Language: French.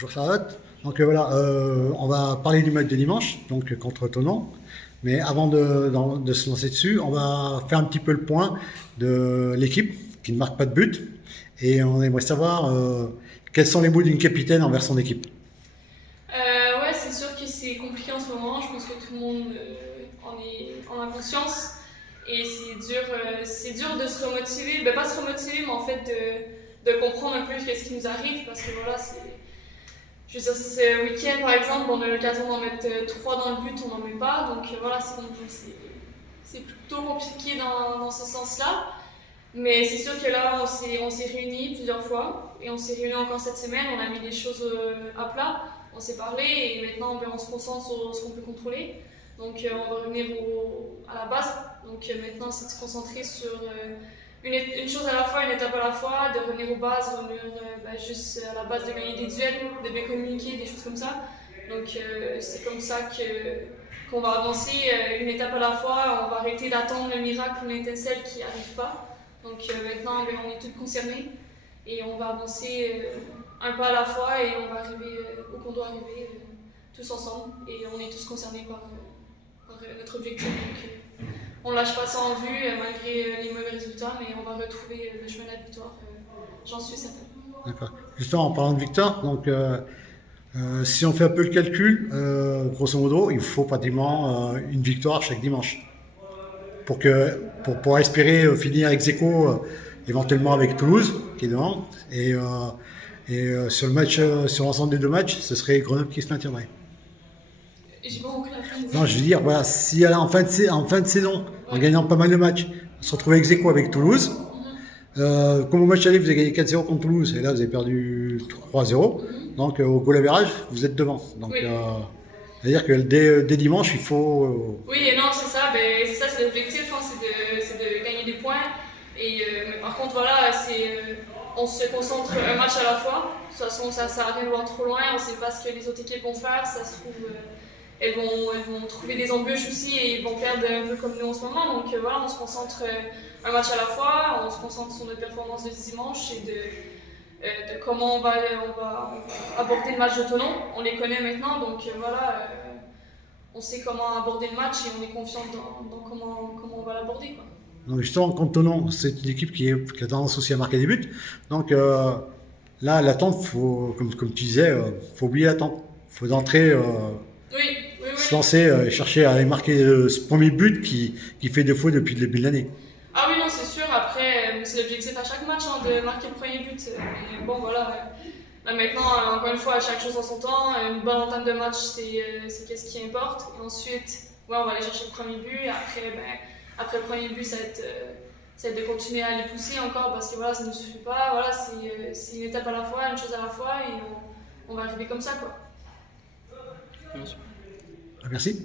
Bonjour Charlotte. Donc voilà, on va parler du match de dimanche, donc contre Thonon. Mais avant de se lancer dessus, on va faire un petit peu le point de l'équipe qui ne marque pas de but. Et on aimerait savoir quels sont les mots d'une capitaine envers son équipe. Ouais, c'est sûr que c'est compliqué en ce moment. Je pense que tout le monde en a conscience. Et c'est dur de se remotiver. Ben, pas se remotiver, mais en fait de comprendre un peu ce qui nous arrive. Parce que voilà, je veux dire, ce week-end, par exemple, on a l'occasion d'en mettre 3 dans le but, on n'en met pas. Donc voilà, c'est plutôt compliqué dans ce sens-là. Mais c'est sûr que là, on s'est réunis plusieurs fois et on s'est réunis encore cette semaine. On a mis des choses à plat, on s'est parlé et maintenant ben, on se concentre sur ce qu'on peut contrôler. Donc on va revenir à la base. Donc maintenant, c'est de se concentrer sur une chose à la fois, une étape à la fois, de revenir aux bases, revenir ben, juste à la base de gagner des duels, de bien communiquer, des choses comme ça. Donc c'est comme ça qu'on va avancer une étape à la fois. On va arrêter d'attendre le miracle ou l'étincelle qui n'arrive pas. Donc maintenant, ben, on est tous concernés et on va avancer un pas à la fois et on va arriver où qu'on doit arriver tous ensemble. Et on est tous concernés par notre objectif. Donc on ne lâche pas ça en vue malgré les mauvais résultats, mais on va retrouver le chemin de la victoire. J'en suis certaine. D'accord. Justement, en parlant de victoire, donc si on fait un peu le calcul, grosso modo, il faut pratiquement une victoire chaque dimanche pour espérer finir ex aequo éventuellement avec Toulouse qui est devant sur le match sur l'ensemble des deux matchs, ce serait Grenoble qui se maintiendrait. J'ai pas compris la fin de Non, je veux dire, voilà, si en fin de saison, en ouais. gagnant pas mal de matchs, on se retrouve ex aequo avec Toulouse. Comme au match aller, vous avez gagné 4-0 contre Toulouse, et là vous avez perdu 3-0. Donc au goal average, vous êtes devant. Donc Oui. c'est-à-dire que dès dimanche, il faut. Oui et non, c'est ça, ben, c'est ça, c'est l'objectif, hein, c'est de gagner des points. Et, mais par contre, voilà, on se concentre un match à la fois. De toute façon, ça sert à rien de voir trop loin, on ne sait pas ce que les autres équipes vont faire. Ça se trouve, elles vont trouver des embûches aussi et ils vont perdre un peu comme nous en ce moment. Donc voilà, on se concentre un match à la fois, on se concentre sur notre performance de dimanche et de comment on va aborder le match de Tonon. On les connaît maintenant, donc voilà. On sait comment aborder le match et on est confiant dans comment on va l'aborder. Quoi. Donc justement, contre Tonon, c'est une équipe qui a tendance aussi à marquer des buts. Donc là, l'attente, comme tu disais, faut oublier l'attente. Faut d'entrer, Oui, oui, se oui. lancer et chercher à aller marquer ce premier but qui fait défaut depuis le début de l'année. Ah oui, non, c'est sûr. Après, c'est l'objectif à chaque match hein, de marquer le premier but. Mais bon, voilà. Là, maintenant, encore une fois, chaque chose en son temps. Une bonne entame de match, c'est qu'est-ce qui importe. Et ensuite, ouais, on va aller chercher le premier but. Et après, ben, après le premier but, ça va être de continuer à les pousser encore parce que voilà, ça ne nous suffit pas. Voilà, c'est une étape à la fois, une chose à la fois. Et on va arriver comme ça, quoi. Merci.